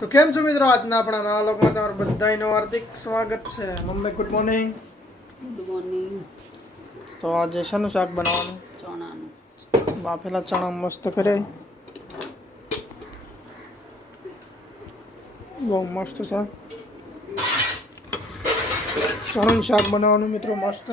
તો કેમ છો મિત્રો? આજના આપણા નવા લોકમાં તમારું બધાનું હાર્દિક સ્વાગત છે. Mummy good morning. Good morning. તો આજે શાનું શાક બનાવવાનું? ચણાનું. બાફેલા ચણા મસ્ત કરે, બહુ મસ્ત શાક. ચણાનું શાક બનાવવાનું મિત્રો મસ્ત.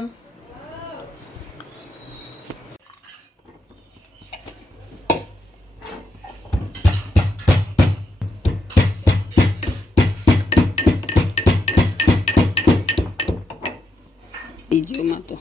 બીજુંમાં તો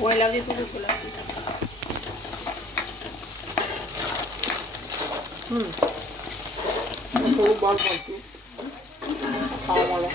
પોઈ લાવજે તો બોલાવજે. થોડું બાળ પડતું ખાવા.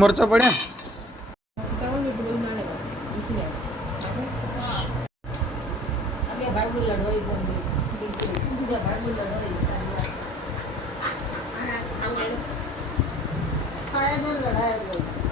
મરચા પડ્યા. લડાય